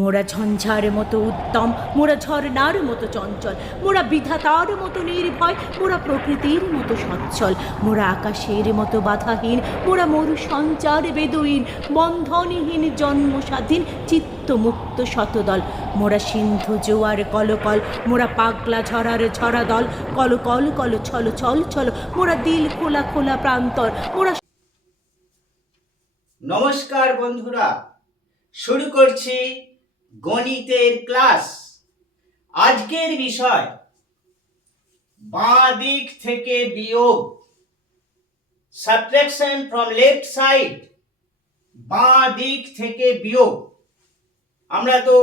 মোরা ঝঞ্ঝার মতো উত্তম, মোরা ঝর্ণার মতো চঞ্চল, মোরা বিধাতার মতো নির্ভয়, মোরা প্রকৃতির মতো সচ্ছল, মোরা আকাশের মতো বাধাহীন, মোরা মরু সঞ্চার বেদুইন, বন্ধনহীন জন্ম স্বাধীন চিত্তমুক্ত শতদল, মোরা সিন্ধু জোয়ার কলকল, মোরা পাগলা ঝরার ঝরা দল কল কল কল ছল ছল ছল, মোরা দিল খোলা খোলা প্রান্তর, মোরা নমস্কার বন্ধুরা, শুরু করছি গণিতের ক্লাস। আজকের বিষয়, বাঁ দিক থেকে বিয়োগ সাবট্রাকশন ফ্রম লেফট সাইড বাঁ দিক থেকে বিয়োগ। আমরা তো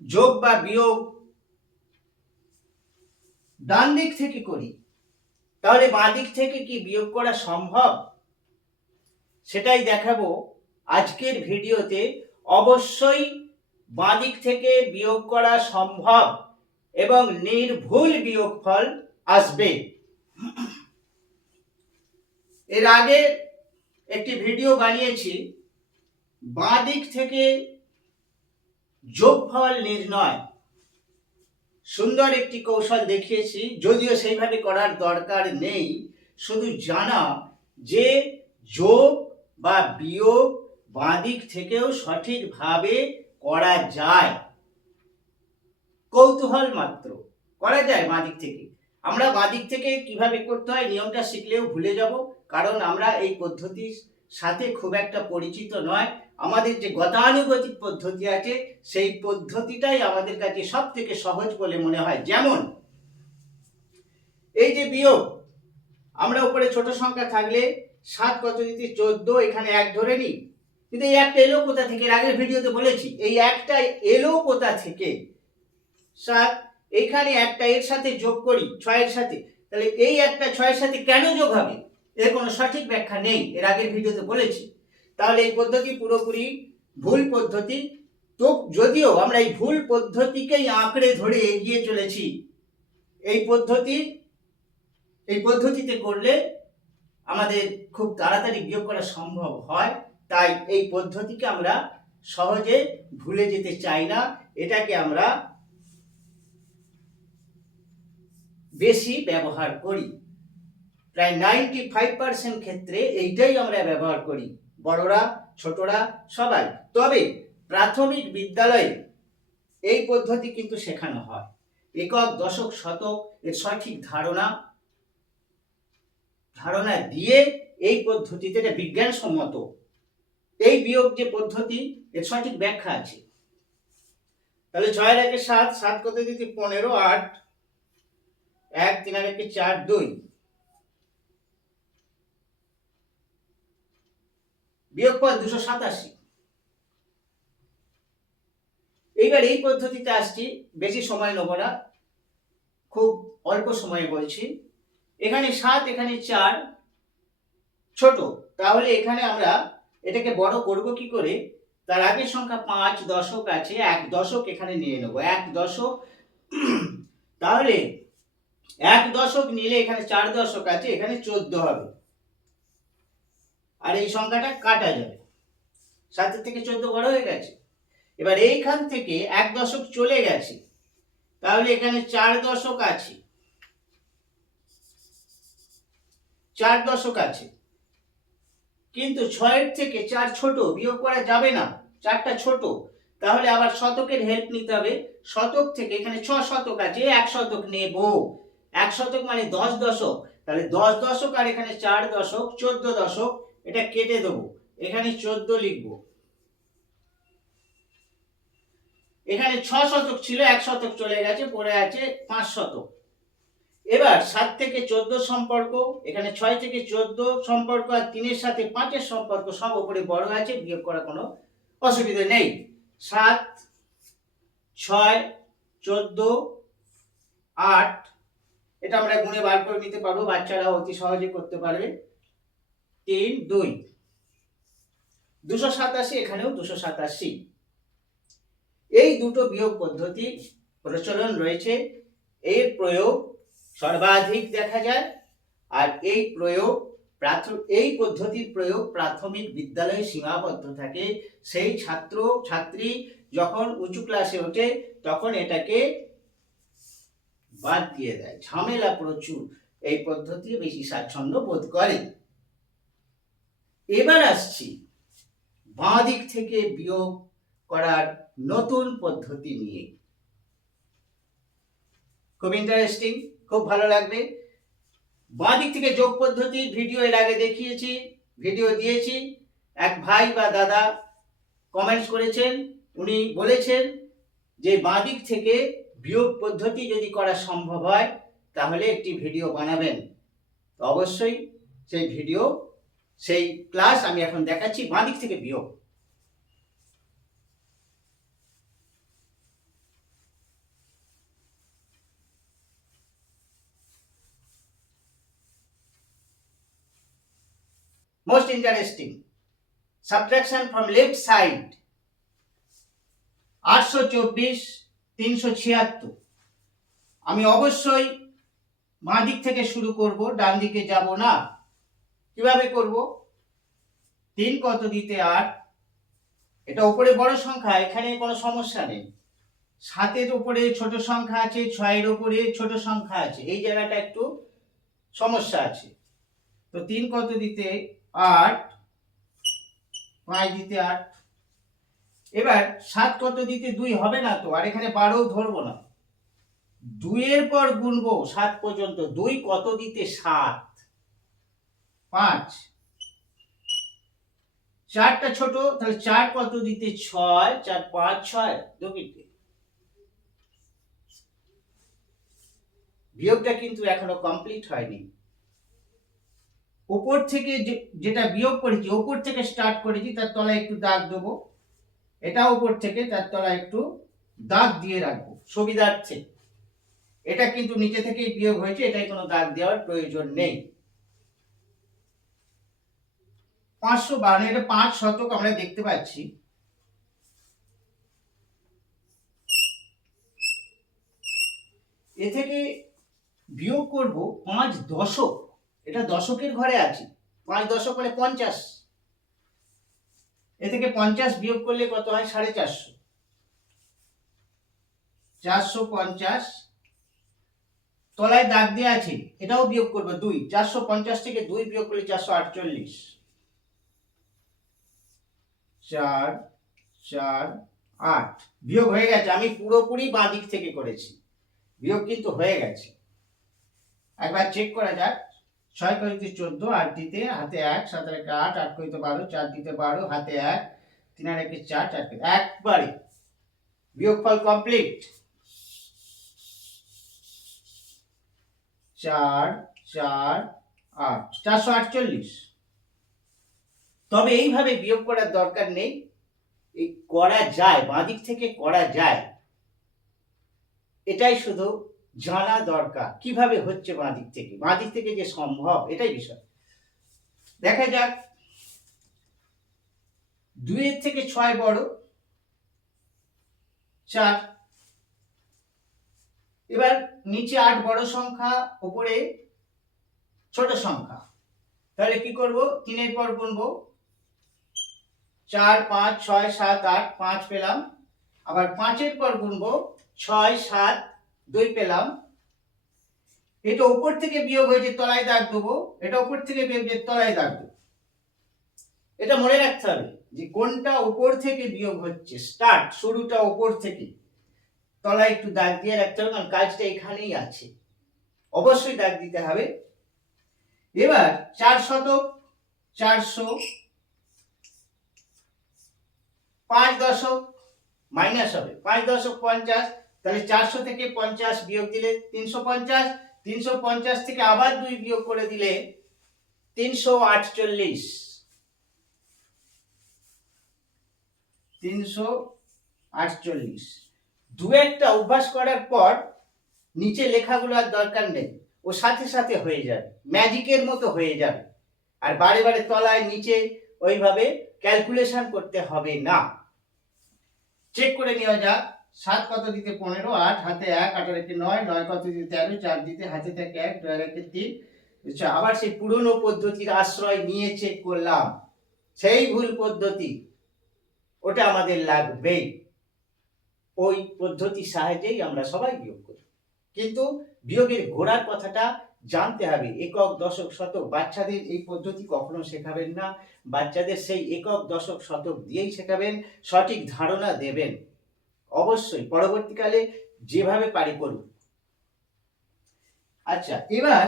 যোগ বা বিয়োগ ডান দিক থেকে করি, তাহলে বাঁ দিক থেকে কি বিয়োগ করা সম্ভব? সেটাই দেখাবো আজকের ভিডিওতে। অবশ্যই বাঁদিক থেকে বিয়োগ করা সম্ভব এবং নির্ভুল বিয়োগফল আসবে। এর আগে একটি ভিডিও বানিয়েছি। বাঁদিক থেকে যোগফল নির্ণয়। সুন্দর একটি কৌশল দেখিয়েছি, যদিও সেইভাবে করার দরকার নেই। শুধু জানা যে যোগ বা বিয়োগ বাঁদিক থেকেও সঠিকভাবে করা যায়। কৌতূহল মাত্র। করা যায় বাঁদিক থেকে। আমরা বাঁদিক থেকে কীভাবে করতে হয় নিয়মটা শিখলেও ভুলে যাব, কারণ আমরা এই পদ্ধতির সাথে খুব একটা পরিচিত নয়। আমাদের যে গতানুগতিক পদ্ধতি আছে, সেই পদ্ধতিটাই আমাদের কাছে সব থেকে সহজ বলে মনে হয়। যেমন, এই যে বিয়োগ, আমরা উপরে ছোট সংখ্যা থাকলে সাত কত যদি চোদ্দ, এখানে এক ধরে নিই। কিন্তু এই একটা এলো কোথা থেকে? আগের ভিডিওতে বলেছি, এই একটা এলো কোথা থেকে? সাত এখানে একটা এর সাথে যোগ করি, ছয়ের সাথে। তাহলে এই একটা ছয়ের সাথে কেন যোগ হবে? এর কোনো সঠিক ব্যাখ্যা নেই, এর আগের ভিডিওতে বলেছি। তাহলে এই পদ্ধতি পুরোপুরি ভুল পদ্ধতি। তো যদিও আমরা এই ভুল পদ্ধতিকেই আঁকড়ে ধরে এগিয়ে চলেছি, এই পদ্ধতি, এই পদ্ধতিতে করলে আমাদের খুব তাড়াতাড়ি বিয়োগ করা সম্ভব হয়। তাই এই পদ্ধতিকে আমরা সহজে ভুলে যেতে চাই না। এটাকে আমরা বেশি ব্যবহার করি। প্রায় নাইনটি ফাইভ পার্সেন্ট ক্ষেত্রে এইটাই আমরা ব্যবহার করি। বড়রা, ছোটরা, সবাই। তবে প্রাথমিক বিদ্যালয়ে এই পদ্ধতি কিন্তু শেখানো হয়। একক, দশক, শতক, এর সঠিক ধারণা ধারণা দিয়ে এই পদ্ধতিতে এটা বিজ্ঞানসম্মত। এই বিয়োগ যে পদ্ধতি, এর সঠিক ব্যাখ্যা আছে। তাহলে ছয়ের একে সাত সাত কত দিতে পনেরো, আট। এক, তিন আর একে চার, দুই। বিয়োগ পদ দুশো সাতাশি। এইবার এই পদ্ধতিতে আসছি, বেশি সময় নেব না। খুব অল্প সময়ে বলছি। এখানে সাত, এখানে চার, ছোট। তাহলে এখানে আমরা এটাকে বড় করব কি করে? তার আগের সংখ্যা পাঁচ দশক আছে, এক দশক এখানে নিয়ে নেব, এক দশক। তাহলে এক দশক নিলে এখানে চার দশক আছে, এখানে চোদ্দ হবে। আর এই সংখ্যাটা কাটা যাবে। সাতের থেকে চোদ্দ বড় হয়ে গেছে। এবার এইখান থেকে এক দশক চলে গেছে। তাহলে এখানে চার দশক আছে। চার দশক আছে। কিন্তু ছয়ের থেকে চার ছোট বিয়োগ করা যাবে না, চারটা ছোট। তাহলে আবার শতকের হেল্প নিতে হবে। শতক থেকে এখানে ছ শতক আছে, এক শতক নেব। এক শতক মানে দশ দশক। তাহলে দশ দশক আর এখানে চার দশক, চোদ্দ দশক, এটা কেটে দেবো। এখানে চোদ্দ লিখব। এখানে ছ শতক ছিল, এক শতক চলে গেছে, পড়ে আছে পাঁচ শতক। এবার সাত থেকে চোদ্দ সম্পর্ক, এখানে ছয় থেকে চোদ্দ সম্পর্ক আর তিনের সাথে পাঁচের সম্পর্ক সব উপরে বড় আছে, বিয়োগ করা কোনো অসুবিধা নেই। সাত, ছয়, চোদ্দ, আট, এটা আমরা গুণে বার করে নিতে পারব বাচ্চারা অতি সহজে করতে পারবে। তিন, দুই। দুশো সাতাশি, এখানেও দুশো সাতাশি। এই দুটো বিয়োগ পদ্ধতি প্রচলন রয়েছে, এর প্রয়োগ সর্বাধিক দেখা যায়। আর এই প্রয়োগ এই পদ্ধতির প্রয়োগ প্রাথমিক বিদ্যালয়ে সীমাবদ্ধ থাকে। সেই ছাত্র, ছাত্রী যখন উঁচু ক্লাসে ওঠে, তখন এটাকে বাদ দিয়ে দেয়। ঝামেলা প্রচুর। এই পদ্ধতি বেশি স্বাচ্ছন্দ্য বোধ করে। এবার আসছি বাঁ দিক থেকে বিয়োগ করার নতুন পদ্ধতি নিয়ে। খুব ইন্টারেস্টিং খুব ভালো লাগবে। বাঁ দিক থেকে যোগ পদ্ধতি, ভিডিও এর আগে দেখিয়েছি, ভিডিও দিয়েছি। এক ভাই বা দাদা কমেন্টস করেছেন, উনি বলেছেন যে বাঁ দিক থেকে বিয়োগ পদ্ধতি যদি করা সম্ভব হয়, তাহলে একটি ভিডিও বানাবেন। তো অবশ্যই সেই ভিডিও, সেই ক্লাস আমি এখন দেখাচ্ছি বাঁ দিক থেকে বিয়োগ। Most interesting. Subtraction from left side. আটশো চব্বিশ, তিনশো ছিয়াত্তর। আমি অবশ্যই বাঁ দিক থেকে শুরু করব, ডান দিকে যাব না। কীভাবে করব? তিন কত দিতে আট? এটা উপরে বড় সংখ্যা, এখানে কোনো সমস্যা নেই। সাতের উপরে ছোট সংখ্যা আছে, ছয়ের উপরে ছোট সংখ্যা আছে। এই জায়গাটা একটু সমস্যা আছে। তো তিন কত দিতে আট, পাঁচ দিতে আট। এবার সাত কত দিতে দুই হবে না তো? আর এখানে বারো ধরবো না। দুইয়ের পর গুনবো সাত পর্যন্ত। দুই কত দিতে সাত? পাঁচ। চারটা ছোট, তাহলে চার কত দিতে ছয়? চার, পাঁচ, ছয়। দুটিতে বিয়োগটা কিন্তু এখনও কমপ্লিট হয়নি। উপর থেকে যেটা বিয়োগ করেছি উপর থেকে স্টার্ট করেছি, তার তলায় একটু দাগ দেবো। এটা উপর থেকে, তার তলায় একটু দাগ দিয়ে রাখব, সুবিধার্থে। এটা কিন্তু নিচে থেকেই বিয়োগ হয়েছে, এটাই কোনো দাগ দেওয়ার প্রয়োজন নেই। পাঁচশো বান্ন এটা পাঁচ শতক আমরা দেখতে পাচ্ছি। এ থেকে বিয়োগ করব পাঁচ দশক। এটা দশকের ঘরে আছে। পাঁচ দশক মানে পঞ্চাশ। এ থেকে পঞ্চাশ বিয়োগ করলে কত হয়? সাড়ে চারশো। চারশো পঞ্চাশ। তলায় দাগ দিয়ে আছে, এটাও বিয়োগ করবে দুই। চারশো পঞ্চাশ থেকে দুই বিয়োগ করলে চারশো আটচল্লিশ। চার চার, আট। বিয়োগ হয়ে গেছে। আমি পুরোপুরি বাঁ দিক থেকে করেছি। বিয়োগ কিন্তু হয়ে গেছে। একবার চেক করা যাক। ছয় করিতে চোদ্দ, আট দিতে, হাতে এক সাত একে আট আট করিতে বারো, চার দিতে বারো, হাতে এক, তিন আর একে চার চার একবারে। বিয়োগফল কমপ্লিট চার চার, আট, চারশো আটচল্লিশ। তবে এইভাবে বিয়োগ করার দরকার নেই। এই করা যায় বাঁদিক থেকে করা যায়। এটাই শুধু জানা দরকার। কীভাবে হচ্ছে বাঁ দিক থেকে? বাঁ দিক থেকে যে সম্ভব, এটাই বিষয়। দেখা যাক। দুইয়ের থেকে ছয় বড়। চার। এবার নিচে আট বড় সংখ্যা উপরে ছোট সংখ্যা। তাহলে কি করব? তিনের পর গুনবো। চার, পাঁচ, ছয়, সাত, আট, পাঁচ পেলাম। আবার পাঁচের পর গুনবো। ছয়, সাত দুই পেলাম। এটা উপর থেকে বিয়োগ হয়েছে, তলায় দাগ দেবো। এটা উপর থেকে বিয়োগ হয়েছে, তলায় দাগ দেবো। এটা মনে রাখতে হবে যে কোনটা উপর থেকে বিয়োগ হচ্ছে। স্টার্ট শুরুটা উপর থেকে। তলায় একটু দাগ দিয়ে রাখতে হবে, কারণ কাজটা এখানেই আছে। অবশ্যই দাগ দিতে হবে। এবার চার শতক, চারশো, পাঁচ দশক মাইনাস হবে। পাঁচ দশক, পঞ্চাশ তাহলে চারশো থেকে পঞ্চাশ বিয়োগ দিলে তিনশো পঞ্চাশ তিনশো পঞ্চাশ থেকে আবার দুই বিয়োগ করে দিলে তিনশো আটচল্লিশ। তিনশো আটচল্লিশ। দু একটা অভ্যাস করার পর নিচে লেখাগুলো আর দরকার নেই। ও সাথে সাথে হয়ে যাবে। ম্যাজিকের মতো হয়ে যাবে। আর বারে বারে তলায় নিচে ওইভাবে ক্যালকুলেশন করতে হবে না। চেক করে নেওয়া যাক। সাত কত দিতে পনেরো? আট হাতে এক, আঠারো একে নয় নয় কত দিতে তেরো, চার দিতে হাতে থেকে এক নয় একে তিন। আবার সেই পুরনো পদ্ধতির আশ্রয় নিয়ে চেক করলাম। সেই ভুল পদ্ধতি, ওটা আমাদের লাগবেই। ওই পদ্ধতির সাহায্যেই আমরা সবাই বিয়োগ করি। কিন্তু বিয়োগের গোড়ার কথাটা জানতে হবে। একক, দশক, শতক। বাচ্চাদের এই পদ্ধতি কখনো শেখাবেন না। বাচ্চাদের সেই একক, দশক, শতক দিয়েই শেখাবেন। সঠিক ধারণা দেবেন। অবশ্যই, পরবর্তীকালে যেভাবে পারি করুন আচ্ছা এবার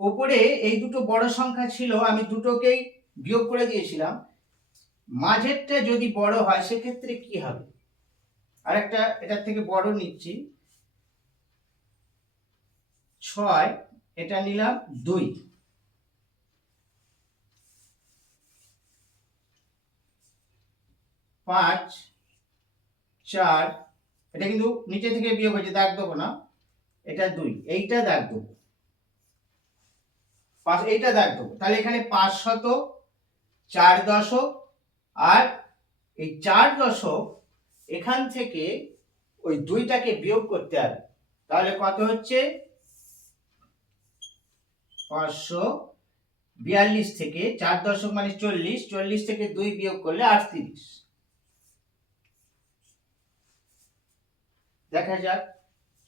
ওপরে এই দুটো বড় সংখ্যা ছিল, আমি দুটোকেই বিয়োগ করে দিয়েছিলাম। মাঝেরটা যদি বড় হয়, সেক্ষেত্রে কি হবে? আরেকটা, এটার থেকে বড় নিচ্ছি। ছয়, এটা নিলাম দুই। পাঁচ, চার, এটা কিন্তু নিচে থেকে বিয়োগ হয়েছে, দাগ দেবো না। এটা দুই, এইটা দাগ দেবো। পাঁচ, এইটা দাগ দেবো। তাহলে এখানে পাঁচ শত চার দশক, আর এই চার দশক এখান থেকে ওই দুইটাকে বিয়োগ করতে হবে। তাহলে কত হচ্ছে? পাঁচশো বিয়াল্লিশ থেকে চার দশক মানে চল্লিশ চল্লিশ থেকে দুই বিয়োগ করলে আটত্রিশ। দেখা যাক।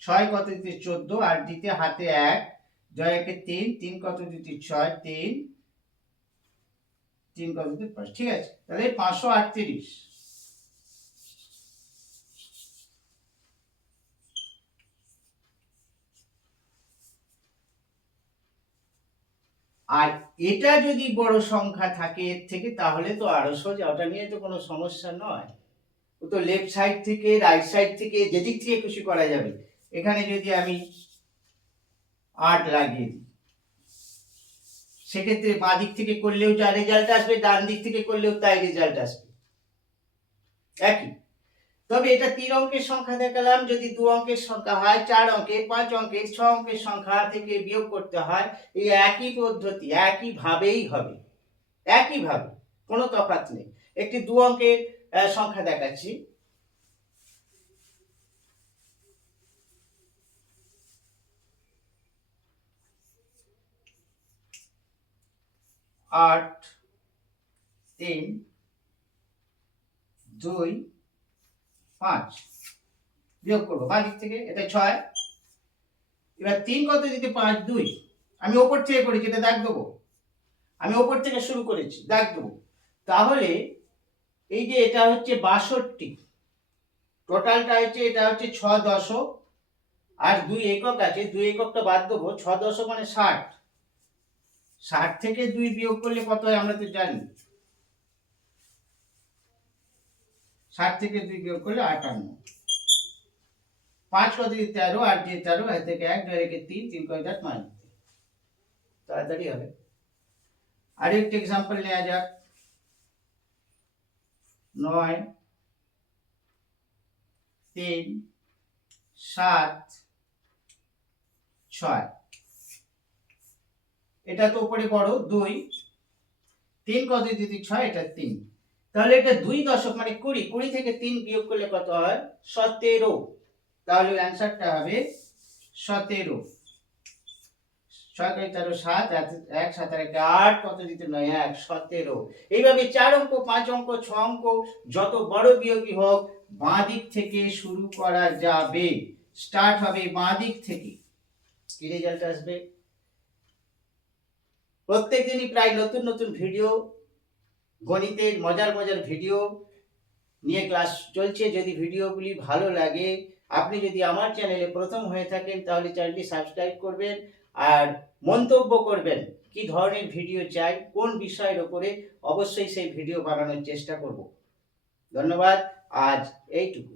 ছয় কত দিতে চোদ্দ? আর দিতে হাতে এক। জয় একে তিন তিন কত দিতে ছয়? তিন। তিন কত দিতে পাঁচ? ঠিক আছে। তাহলে পাঁচশো আটত্রিশ। আর এটা যদি বড় সংখ্যা থাকে এর থেকে, তাহলে তো আরও সোজা। ওটা নিয়ে তো কোনো সমস্যা নয়। তো লেফট সাইড থেকে রাইট সাইড থেকে যেদিক থেকে খুশি করা যাবে। এখানে যদি আমি আট লাগিয়ে দিই, সেক্ষেত্রে বাঁ দিক থেকে করলেও যা রেজাল্ট আসবে, ডান দিক থেকে করলেও তাই রেজাল্ট আসবে। একই। তবে এটা তিন অঙ্কের সংখ্যা দেখালাম। যদি দু অঙ্কের সংখ্যা হয়, চার অঙ্কের পাঁচ অঙ্কের ছ অঙ্কের সংখ্যা থেকে বিয়োগ করতে হয়, এই একই পদ্ধতি একইভাবেই হবে। একইভাবে, কোনো তফাৎ নেই। একটি দু অঙ্কের সংখ্যা দেখাচ্ছি। আট, তিন, দুই, পাঁচ। বিয়োগ করব। বাঁ দিক থেকে এটা ছয়। এবার তিন কত দিতে পাঁচ? দুই। আমি ওপর থেকে করেছি, এটা দাগ দেবো। আমি ওপর থেকে শুরু করেছি, দাগ দেবো। তাহলে এই যে এটা হচ্ছে বাষট্টি। টোটালটা হচ্ছে, এটা হচ্ছে ছ দশক। আর দুই একক আছে, দুই এককটা বাদ দেবো, ছ দশক মানে ষাট। ষাট থেকে দুই বিয়োগ করলে কত হয় আমরা তো জানি। ষাট থেকে দুই বিয়োগ করলে আটান্ন। পাঁচ কত দিয়ে তেরো, আট দিয়ে তেরো এর থেকে এক রেখে তিন তিন কয় আট পাঁচ তাড়াতাড়ি হবে। আরেকটি এক্সাম্পল নেওয়া যাক। নয়, তিন, সাত, ছয়। এটা তো উপরে বড় দুই। তিন কত দিদি ছয়, এটা তিন। তাহলে এটা দুই দশক মানে কুড়ি। কুড়ি থেকে তিন বিয়োগ করলে কত হয়? সতেরো। তাহলে অ্যান্সারটা হবে সতেরো। ছয় করে তেরো সাত, এক- এক, সাত একটা আট, কত দিতে নয়? এক, সতেরো। এইভাবে চার অঙ্ক, পাঁচ অঙ্ক, ছ অঙ্ক, যত বড় বিয়োগী হোক, বাঁ দিক থেকে শুরু করা যাবে। স্টার্ট হবে বাঁ দিক থেকে। কি রেজাল্ট আসবে? প্রত্যেক দিনই প্রায় নতুন নতুন ভিডিও গণিতের মজার মজার ভিডিও নিয়ে ক্লাস চলছে। যদি ভিডিওগুলি ভালো লাগে, আপনি যদি আমার চ্যানেলে প্রথম হয়ে থাকেন, তাহলে চ্যানেলটি সাবস্ক্রাইব করবেন। আর মন্তব্য করবেন, কি ধরনের ভিডিও চাই, কোন বিষয়ের ওপরে অবশ্যই সেই ভিডিও বানানোর চেষ্টা করব। ধন্যবাদ, আজ এইটুকু